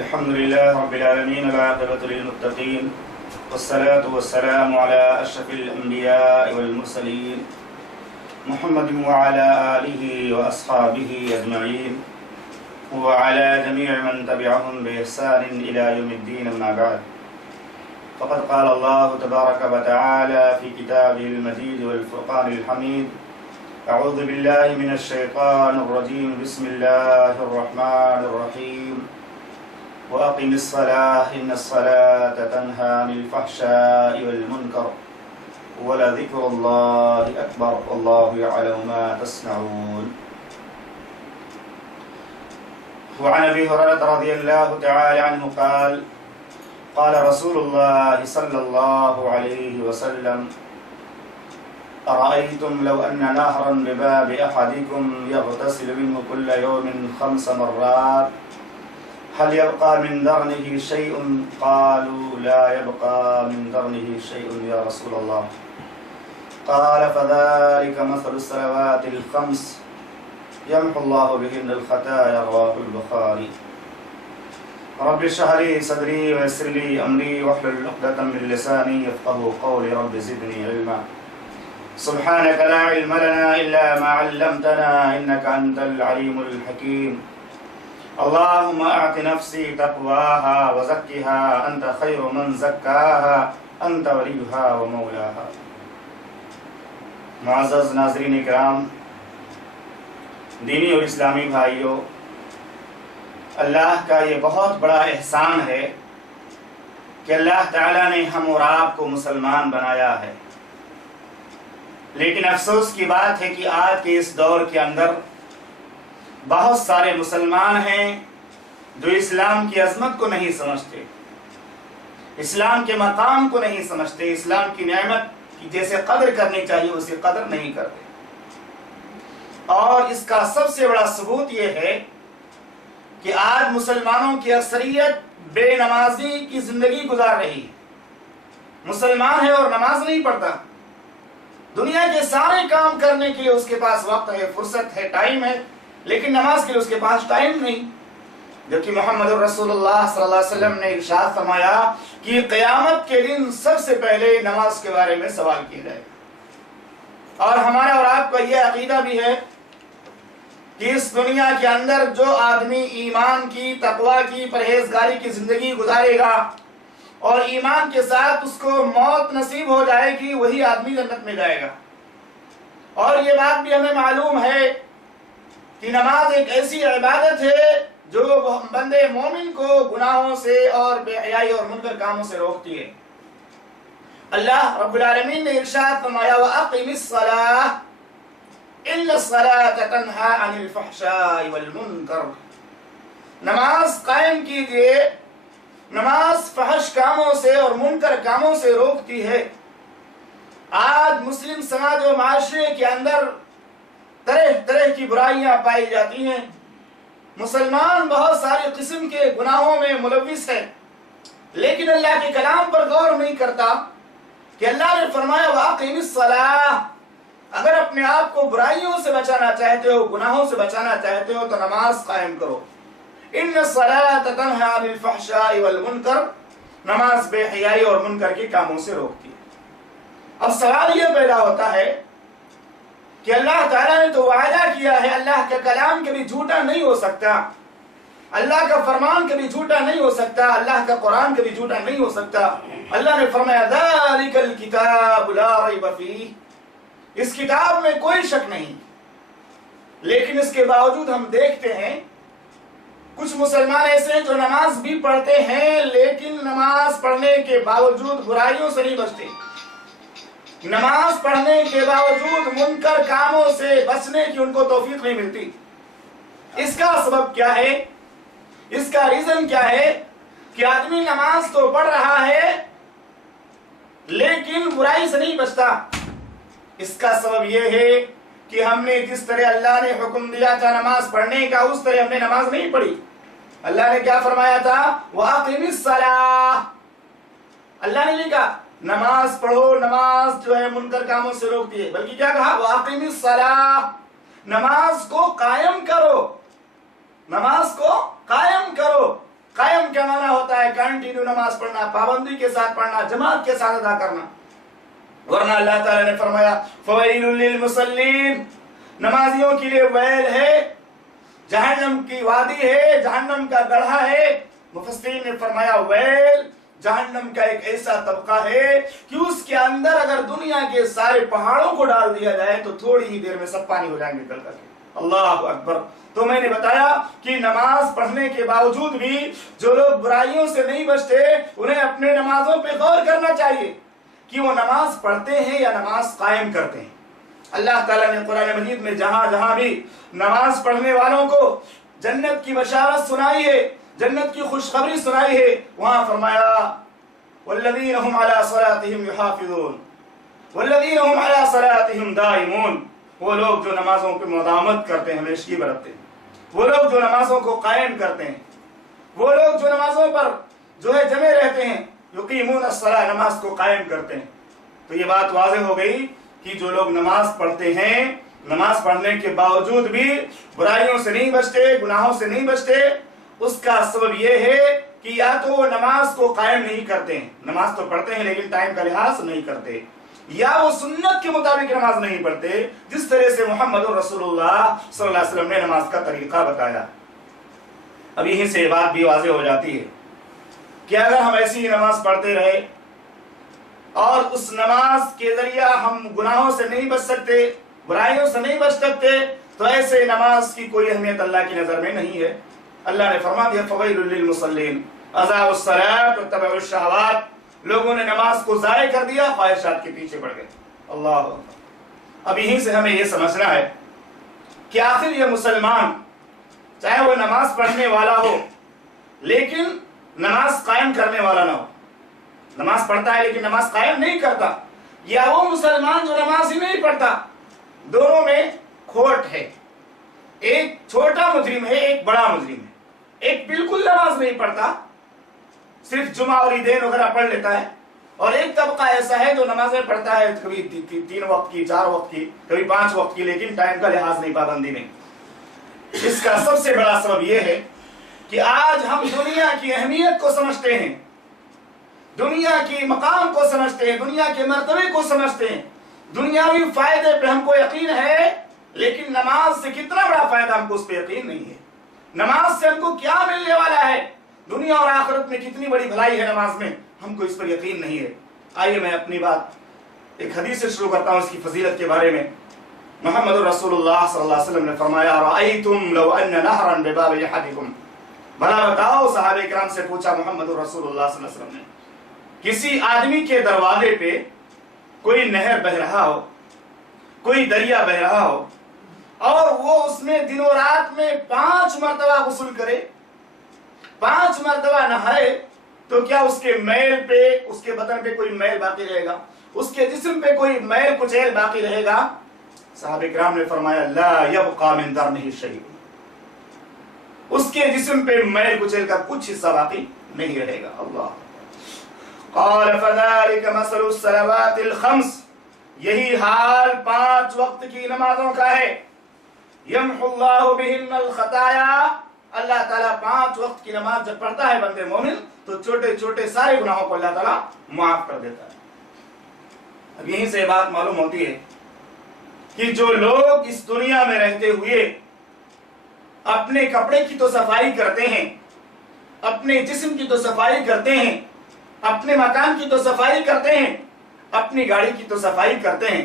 الحمد لله رب العالمين والعاقبة للمتقين والصلاة والسلام على أشرف الأنبياء والمرسلين محمد وعلى آله وأصحابه أجمعين وعلى جميع من تبعهم بإحسان إلى يوم الدين. أما بعد، فقد قال الله تبارك وتعالى في كتابه المجيد والفرقان الحميد: أعوذ بالله من الشيطان الرجيم، بسم الله الرحمن الرحيم، وأقم الصلاة إن الصلاة تنهى عن الفحشاء والمنكر ولذكر الله أكبر والله يعلم ما تصنعون. وعن أبي هريرة رضي الله تعالى عنه قال: قال رسول الله صلى الله عليه وسلم: أرأيتم لو أن نهرا بباب أحدكم يغتسل منه كل يوم 5 مرات هل يبقى من درنه شيء؟ قالوا: لا يبقى من درنه شيء يا رسول الله. قال: فذلك مثل الصلوات الخمس يمحو الله بهن الخطايا. رواه البخاري. رب اشرح لي صدري ويسر لي أمري واحلل عقدة من لساني يفقهوا قولي. رب زدني علما. سبحانك لا علم لنا إلا ما علمتنا إنك أنت العليم الحكيم. اللهم أعط نفسي تقواها وزكها أنت خير من زكاها أنت وليها ومولاها. معزز ناظرین کرام، دینی اور اسلامی بھائیوں، اللہ کا یہ بہت بڑا احسان ہے کہ اللہ تعالیٰ نے ہم اور آپ کو مسلمان بنایا ہے. لیکن افسوس کی بات ہے کہ آج کے اس دور کے اندر بہت سارے مسلمان ہیں جو اسلام کی عظمت کو نہیں سمجھتے، اسلام کے مقام کو نہیں سمجھتے، اسلام کی نعمت کی جیسے قدر کرنی چاہیے اسے قدر نہیں کرتے. اور اس کا سب سے بڑا ثبوت یہ ہے کہ آج مسلمانوں کی اکثریت بے نمازی کی زندگی گزار رہی ہے. مسلمان ہے اور نماز نہیں پڑھتا، دنیا کے سارے کام کرنے کے لیے اس کے پاس وقت ہے، فرصت ہے، ٹائم ہے، لیکن نماز کے لیے اس کے پاس ٹائم نہیں. جبکہ محمد رسول اللہ صلی اللہ علیہ وسلم نے ارشاد فرمایا کہ قیامت کے دن سب سے پہلے نماز کے بارے میں سوال کیا جائے. اور ہمارا اور آپ کا یہ عقیدہ بھی ہے کہ اس دنیا کے اندر جو آدمی ایمان کی، تقوی کی، پرہیزگاری کی زندگی گزارے گا اور ایمان کے ساتھ اس کو موت نصیب ہو جائے گی، وہی آدمی جنت میں جائے گا. اور یہ بات بھی ہمیں معلوم ہے کہ نماز ایک ایسی عبادت ہے جو بندے مومن کو گناہوں سے اور بے حیائی اور منکر کاموں سے روکتی ہے. اللہ رب العالمین نے ارشاد فرمایا: وَأَقِمِ الصَّلَاةَ إِنَّ الصَّلَاةَ تَنْهَى عَنِ الْفَحْشَاءِ وَالْمُنكَرِ. نماز قائم کیجئے، نماز فحش کاموں سے اور منکر کاموں سے روکتی ہے. آج مسلم سماج و معاشرے کے اندر طرح طرح کی برائیاں پائی جاتی ہیں. مسلمان بہت ساری قسم کے گناہوں میں ملوث ہے، لیکن اللہ کے کلام پر غور نہیں کرتا کہ اللہ نے فرمایا: وَأَقِمِ الصَّلَاةَ. اگر اپنے آپ کو برائیوں سے بچانا چاہتے ہو، گناہوں سے بچانا چاہتے ہو تو نماز قائم کرو. إِنَّ الصَّلَاةَ تَنْهَى عَنِ الْفَحْشَاءِ وَالْمُنكَرِ. نماز بے حیائی اور منکر کے کاموں سے روکتی ہے. اب سوال یہ پیدا ہوتا ہے کہ اللہ تعالیٰ نے تو وعدہ کیا ہے، اللہ کا کلام کبھی جھوٹا نہیں ہو سکتا، اللہ کا فرمان کبھی جھوٹا نہیں ہو سکتا، اللہ کا قرآن کبھی جھوٹا نہیں ہو سکتا. اللہ نے فرمایا: ذَلِكَ الْكِتَابُ لَا رَيْبَ فِيهِ. اس کتاب میں کوئی شک نہیں. لیکن اس کے باوجود ہم دیکھتے ہیں کچھ مسلمان ایسے ہیں جو نماز بھی پڑھتے ہیں لیکن نماز پڑھنے کے باوجود برائیوں سے نہیں بچتے، نماز پڑھنے کے باوجود منکر کاموں سے بچنے کی ان کو توفیق نہیں ملتی. اس کا سبب کیا ہے؟ اس کا ریزن کیا ہے کہ آدمی نماز تو پڑھ رہا ہے لیکن برائی سے نہیں بچتا؟ اس کا سبب یہ ہے کہ ہم نے جس طرح اللہ نے حکم دیا تھا نماز پڑھنے کا، اس طرح ہم نے نماز نہیں پڑھی. اللہ نے کیا فرمایا تھا؟ وَأَقِمِ الصَّلَاةَ. اللہ نے نہیں کہا نماز پڑھو، نماز جو ہے منکر کاموں سے روکتی ہے، بلکہ کیا کہا؟ وَأَقِمِ الصَّلَاةَ. نماز کو قائم کرو، نماز کو قائم کرو. قائم کا معنی ہوتا ہے کنٹینیو نماز پڑھنا، پابندی کے ساتھ پڑھنا، جماعت کے ساتھ ادا کرنا. ورنہ اللہ تعالیٰ نے فرمایا فویل للمصلین، نمازیوں کے لیے ویل ہے، جہنم کی وادی ہے، جہنم کا گڑھا ہے. مفسرین نے فرمایا ویل جہنم کا ایک ایسا طبقہ ہے کہ اس کے اندر اگر دنیا کے سارے پہاڑوں کو ڈال دیا جائے تو تھوڑی ہی دیر میں سب پانی ہو جائیں گے نکل کر کے. اللہ اکبر. تو میں نے بتایا کہ نماز پڑھنے کے باوجود بھی جو لوگ برائیوں سے نہیں بچتے انہیں اپنے نمازوں پہ غور کرنا چاہیے کہ وہ نماز پڑھتے ہیں یا نماز قائم کرتے ہیں. اللہ تعالیٰ نے قرآن مجید میں جہاں جہاں بھی نماز پڑھنے والوں کو جنت کی بشارت سنائی ہے، جنت کی خوشخبری سنائی ہے، وہاں فرمایا والذین هم علی صلاتهم یحافظون والذین هم علی صلاتهم دائمون. وہ لوگ جو نمازوں پہ مداومت کرتے ہیں، ہمیشگی برتتے ہیں، وہ لوگ جو نمازوں کو قائم کرتے ہیں، وہ لوگ جو نمازوں پر جو ہے جمے رہتے ہیں، یقیمون الصلاۃ، نماز کو قائم کرتے ہیں. تو یہ بات واضح ہو گئی کہ جو لوگ نماز پڑھتے ہیں، نماز پڑھنے کے باوجود بھی برائیوں سے نہیں بچتے، گناہوں سے نہیں بچتے، اس کا سبب یہ ہے کہ یا تو وہ نماز کو قائم نہیں کرتے ہیں، نماز تو پڑھتے ہیں لیکن ٹائم کا لحاظ نہیں کرتے، یا وہ سنت کے مطابق نماز نہیں پڑھتے جس طرح سے محمد رسول اللہ صلی اللہ علیہ وسلم نے نماز کا طریقہ بتایا. اب یہیں سے بات بھی واضح ہو جاتی ہے کہ اگر ہم ایسی نماز پڑھتے رہے اور اس نماز کے ذریعہ ہم گناہوں سے نہیں بچ سکتے، برائیوں سے نہیں بچ سکتے، تو ایسے نماز کی کوئی اہمیت اللہ کی نظر میں نہیں ہے. اللہ نے فرما دیا فویل للمصلین اضاعوا الصلاۃ واتبعوا الشہوات. لوگوں نے نماز کو ضائع کر دیا، خواہشات کے پیچھے پڑ گئے. اللہ. اب یہیں سے ہمیں یہ سمجھنا ہے کہ آخر یہ مسلمان چاہے وہ نماز پڑھنے والا ہو لیکن نماز قائم کرنے والا نہ ہو، نماز پڑھتا ہے لیکن نماز قائم نہیں کرتا، یا وہ مسلمان جو نماز ہی نہیں پڑھتا، دونوں میں کھوٹ ہے. ایک چھوٹا مجرم ہے، ایک بڑا مجرم ہے. ایک بالکل نماز نہیں پڑھتا، صرف جمعہ اور عیدین وغیرہ پڑھ لیتا ہے، اور ایک طبقہ ایسا ہے جو نمازیں پڑھتا ہے کبھی 3 وقت کی، 4 وقت کی، کبھی 5 وقت کی، لیکن ٹائم کا لحاظ نہیں، پابندی نہیں. اس کا سب سے بڑا سبب یہ ہے کہ آج ہم دنیا کی اہمیت کو سمجھتے ہیں، دنیا کی مقام کو سمجھتے ہیں، دنیا کے مرتبے کو سمجھتے ہیں، دنیاوی فائدے پہ ہم کو یقین ہے، لیکن نماز سے کتنا بڑا فائدہ ہم کو اس پہ یقین نہیں ہے. نماز سے ہم کو کیا ملنے والا ہے، دنیا اور آخرت میں کتنی بڑی بھلائی ہے نماز میں، ہم کو اس پر یقین نہیں ہے. آئیے میں اپنی بات ایک حدیث سے شروع کرتا ہوں اس کی فضیلت کے بارے میں. محمد رسول اللہ صلی اللہ علیہ وسلم نے فرمایا رأیتم لو ان نہرا بباب احدکم. بھلا بتاؤ، صحابہ کرام سے پوچھا محمد رسول اللہ صلی اللہ علیہ وسلم نے، کسی آدمی کے دروازے پہ کوئی نہر بہ رہا ہو، کوئی دریا بہ رہا ہو، اور وہ اس میں دن و رات میں 5 مرتبہ غسل کرے، 5 مرتبہ نہائے، تو کیا اس کے میل پہ، اس کے بدن پہ کوئی میل باقی رہے گا، اس کے جسم پہ کوئی میل کچیل باقی رہے گا؟ صحابہ کرام نے فرمایا لا یبقى من درنہ شیء، اس کے جسم پہ میل کچیل کا کچھ حصہ باقی نہیں رہے گا. اللہ. قال فذلك مثل الصلوات الخمس، یہی حال 5 وقت کی نمازوں کا ہے. یمحو اللہ بہن الخطایا، اللہ تعالیٰ 5 وقت کی نماز جب پڑھتا ہے بندے مومن تو چھوٹے چھوٹے سارے گناہوں کو اللہ تعالیٰ معاف کر دیتا ہے. اب یہیں سے بات معلوم ہوتی ہے کہ جو لوگ اس دنیا میں رہتے ہوئے اپنے کپڑے کی تو صفائی کرتے ہیں، اپنے جسم کی تو صفائی کرتے ہیں، اپنے مکان کی تو صفائی کرتے ہیں، اپنی گاڑی کی تو صفائی کرتے ہیں،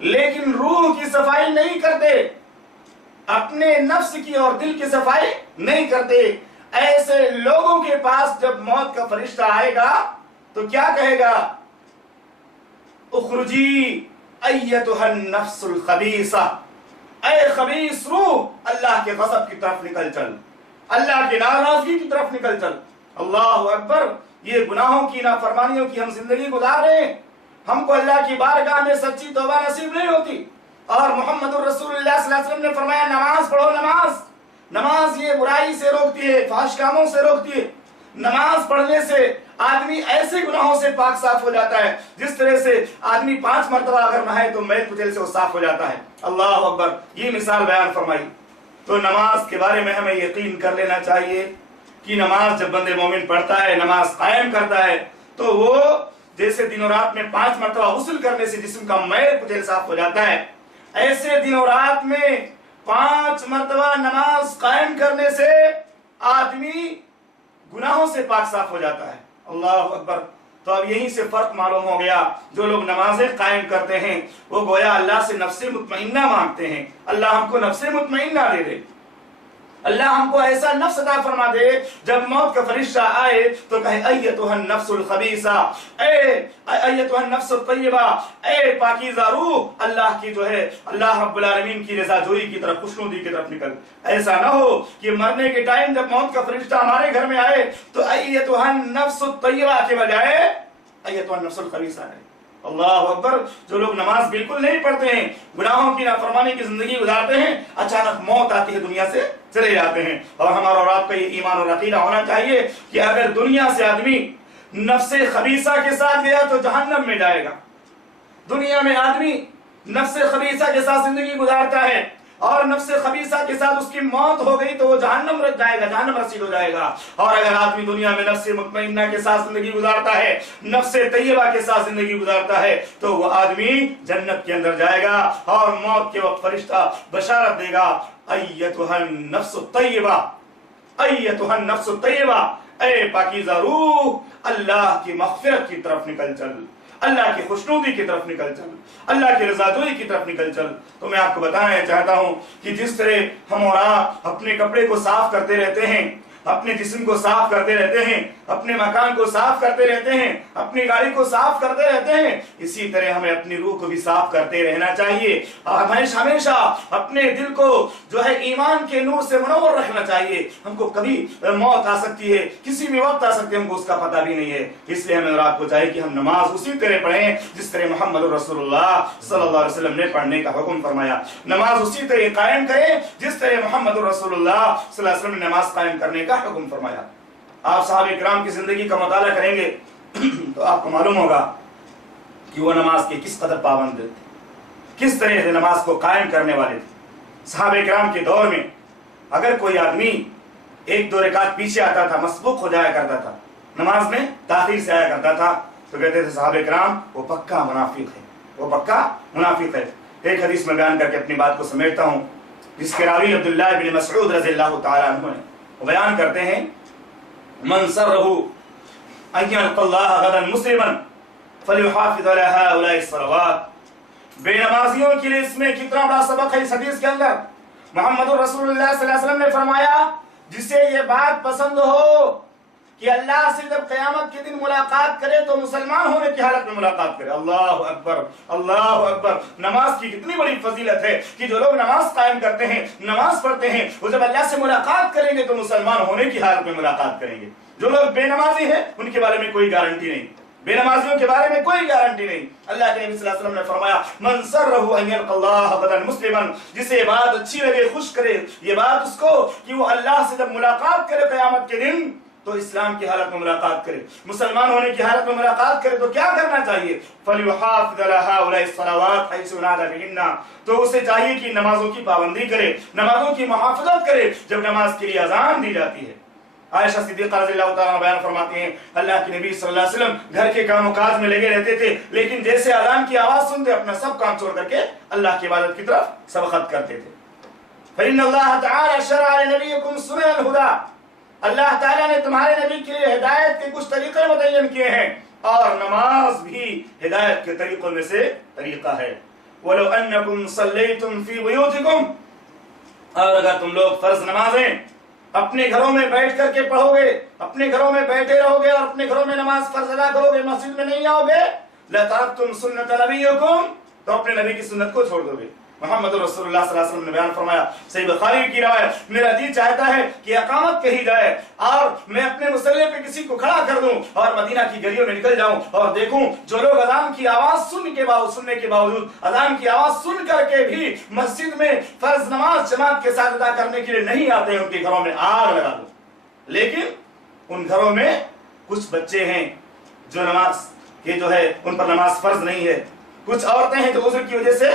لیکن روح کی صفائی نہیں کرتے، اپنے نفس کی اور دل کی صفائی نہیں کرتے، ایسے لوگوں کے پاس جب موت کا فرشتہ آئے گا تو کیا کہے گا؟ اخرجی ایتھا النفس الخبیثہ، اے خبیث روح اللہ کے غضب کی طرف نکل چل، اللہ کی ناراضگی کی طرف نکل چل. اللہ اکبر. یہ گناہوں کی نافرمانیوں کی ہم زندگی گزار رہے ہیں، ہم کو اللہ کی بارگاہ میں سچی توبہ نصیب نہیں ہوتی. اور محمد الرسول اللہ صلی اللہ علیہ وسلم نے فرمایا نماز پڑھو. نماز یہ برائی سے روکتی ہے، فحش کاموں سے روکتی ہے. نماز پڑھنے سے آدمی ایسے گناہوں سے پاک صاف ہو جاتا ہے جس طرح سے آدمی 5 مرتبہ اگر نہائے تو میل کچیل سے وہ صاف ہو جاتا ہے. اللہ اکبر. یہ مثال بیان فرمائی. تو نماز کے بارے میں ہمیں یقین کر لینا چاہیے کہ نماز جب بندے مومن پڑھتا ہے، نماز قائم کرتا ہے، تو وہ جیسے دن و رات میں 5 مرتبہ غسل کرنے سے جسم کا میل کچیل صاف ہو جاتا ہے، ایسے دن و رات میں 5 مرتبہ نماز قائم کرنے سے آدمی گناہوں سے پاک صاف ہو جاتا ہے۔ اللہ اکبر۔ تو اب یہیں سے فرق معلوم ہو گیا، جو لوگ نمازیں قائم کرتے ہیں وہ گویا اللہ سے نفس مطمئنہ مانگتے ہیں، اللہ ہم کو نفس مطمئنہ دے دے، اللہ ہم کو ایسا نفس عطا فرما دے جب موت کا فرشتہ آئے تو کہے ایتھا النفس الخبیثہ، ایتھا النفس الطیبہ، اے پاکیزہ روح، اللہ کی جو ہے اللہ رب العالمین کی رضا جوئی کی طرف، خوشنودی کی طرف نکل۔ ایسا نہ ہو کہ مرنے کے ٹائم جب موت کا فرشتہ ہمارے گھر میں آئے تو ایتھا النفس الطیبہ کے بجائے ایتھا النفس الخبیثہ ہے۔ اللہ اکبر۔ جو لوگ نماز بالکل نہیں پڑھتے ہیں، گناہوں کی نافرمانی کی زندگی گزارتے ہیں، اچانک موت آتی ہے دنیا سے چلے جاتے ہیں۔ اور ہمارا اور آپ کا یہ ایمان اور عقیدہ ہونا چاہیے کہ اگر دنیا سے آدمی نفس خبیثہ کے ساتھ گیا تو جہنم میں جائے گا۔ دنیا میں آدمی نفس خبیثہ کے ساتھ زندگی گزارتا ہے اور نفس خبیثہ کے ساتھ اس کی موت ہو گئی تو وہ جہنم رہ جائے گا، جہنم رسید ہو جائے گا۔ اور اگر آدمی دنیا میں نفس مطمئنہ کے ساتھ زندگی گزارتا ہے، نفس طیبہ کے ساتھ زندگی گزارتا ہے تو وہ آدمی جنت کے اندر جائے گا اور موت کے وقت فرشتہ بشارت دے گا، ایتھا النفس الطیبہ، ایتھا النفس الطیبہ، اے پاکیزہ روح، اللہ کی مغفرت کی طرف نکل چل، اللہ کی خوشنودی کی طرف نکل چل، اللہ کی رضا جوئی کی طرف نکل چل۔ تو میں آپ کو بتانا چاہتا ہوں کہ جس طرح ہم اور آپ اپنے کپڑے کو صاف کرتے رہتے ہیں، اپنے جسم کو صاف کرتے رہتے ہیں، اپنے مکان کو صاف کرتے رہتے ہیں، اپنی گاڑی کو صاف کرتے رہتے ہیں، اسی طرح ہمیں اپنی روح کو بھی صاف کرتے رہنا چاہیے اور ہمیشہ اپنے دل کو جو ہے ایمان کے نور سے منور رکھنا چاہیے۔ ہم کو کبھی موت آ سکتی ہے، کسی بھی وقت آ سکتی ہے، ہم کو اس کا پتہ بھی نہیں ہے۔ اس لیے ہمیں اور آپ کو چاہیے کہ ہم نماز اسی طرح پڑھیں جس طرح محمد رسول اللہ صلی اللہ علیہ وسلم نے پڑھنے کا حکم فرمایا، نماز اسی طرح قائم کریں جس طرح محمد رسول اللہ صلی اللہ علیہ وسلم نے نماز قائم کرنے کا حکم فرمایا۔ آپ صحابہ کرام کی زندگی کا مطالعہ کریں گے تو آپ کو معلوم ہوگا کہ وہ نماز کے کس قدر پابند تھے، کس طرح سے نماز کو قائم کرنے والے تھے۔ صحابہ کرام کے دور میں اگر کوئی آدمی 1-2 رکعت پیچھے آتا تھا، مسبوق ہو جایا کرتا تھا، نماز میں تاخیر سے آیا کرتا تھا، تو کہتے تھے صحابہ کرام وہ پکا منافق ہے، وہ پکا منافق ہے۔ ایک حدیث میں بیان کر کے اپنی بات کو سمیٹتا ہوں، جس کے راوی عبداللہ بن مسعود رضی اللہ تعالی عنہ نے وہ بیان کرتے ہیں، من سرہ ان یلقى اللہ غدا مسلما فلیحافظ علی ہؤلاء الصلوات۔ بے نمازیوں کے لیے اس میں کتنا بڑا سبق ہے۔ اس حدیث کے اندر محمد رسول اللہ صلی اللہ علیہ وسلم نے فرمایا، جسے یہ بات پسند ہو کہ اللہ سے جب قیامت کے دن ملاقات کرے تو مسلمان ہونے کی حالت میں ملاقات کرے۔ اللہ اکبر، اللہ اکبر۔ نماز کی کتنی بڑی فضیلت ہے کہ جو لوگ نماز قائم کرتے ہیں، نماز پڑھتے ہیں، وہ جب اللہ سے ملاقات کریں گے تو مسلمان ہونے کی حالت میں ملاقات کریں گے۔ جو لوگ بے نمازی ہیں ان کے بارے میں کوئی گارنٹی نہیں، بے نمازیوں کے بارے میں کوئی گارنٹی نہیں۔ اللہ کے نبی صلی اللہ علیہ وسلم نے فرمایا، من سرہ ان یلقى اللہ غدا مسلما، جسے یہ بات اچھی لگے، خوش کرے یہ بات اس کو کہ وہ اللہ سے جب ملاقات کرے قیامت کے دن تو اسلام کی حالت میں ملاقات کرے، مسلمان ہونے کی حالت میں ملاقات کرے، تو کیا کرنا چاہیے؟ فَلْيُحَافِظْ عَلَىٰ هَٰؤُلَاءِ الصَّلَوَاتِ حَيْثُ يُنَادَىٰ بِهِنَّ، تو اسے چاہیے کہ نمازوں کی پابندی کرے، نمازوں کی محافظت کرے جب نماز کے لیے اذان دی جاتی ہے۔ عائشہ صدیقہ رضی اللہ تعالیٰ عنہ بیان فرماتی ہیں، اللہ کے نبی صلی اللہ علیہ وسلم گھر کے کام و کاج میں لگے رہتے تھے، لیکن جیسے اذان کی آواز سنتے اپنا سب کام چھوڑ کر کے اللہ کی عبادت کی طرف سبقت کرتے تھے۔ فَإِنَّ اللَّهَ تَعَالَىٰ شَرَعَ لِنَبِيِّكُمْ سُنَنَ الْهُدَىٰ، اللہ تعالیٰ نے تمہارے نبی کے لیے ہدایت کے کچھ طریقے متعین کیے ہیں، اور نماز بھی ہدایت کے طریقوں میں سے طریقہ ہے۔ وَلَوْ أَنَّكُمْ صَلَّيْتُمْ فِي بُيُوتِكُمْ، اور اگر تم لوگ فرض نمازیں اپنے گھروں میں بیٹھ کر کے پڑھو گے، اپنے گھروں میں بیٹھے رہو گے اور اپنے گھروں میں نماز فرض ادا کرو گے، مسجد میں نہیں آؤ گے، لَتَرَكْتُمْ سُنَّةَ نَبِيِّكُمْ، تو اپنے نبی کی سنت کو چھوڑ دو گے۔ محمد رسول اللہ صلی اللہ علیہ وسلم نے بیان فرمایا، صحیح بخاری کی روایت، میرا دل چاہتا ہے کہ اقامت کہی جائے اور میں اپنے مصلی پہ کسی کو کھڑا کر دوں اور مدینہ کی گلیوں میں نکل جاؤں اور دیکھوں جو لوگ اذان کی آواز سننے کے باوجود اذان کی آواز سن کر کے بھی مسجد میں فرض نماز جماعت کے ساتھ ادا کرنے کے لیے نہیں آتے ہیں، ان کے گھروں میں آگ لگا دو۔ لیکن ان گھروں میں کچھ بچے ہیں جو نماز کے جو ہے ان پر نماز فرض نہیں ہے، کچھ عورتیں ہیں جو عذر کی وجہ سے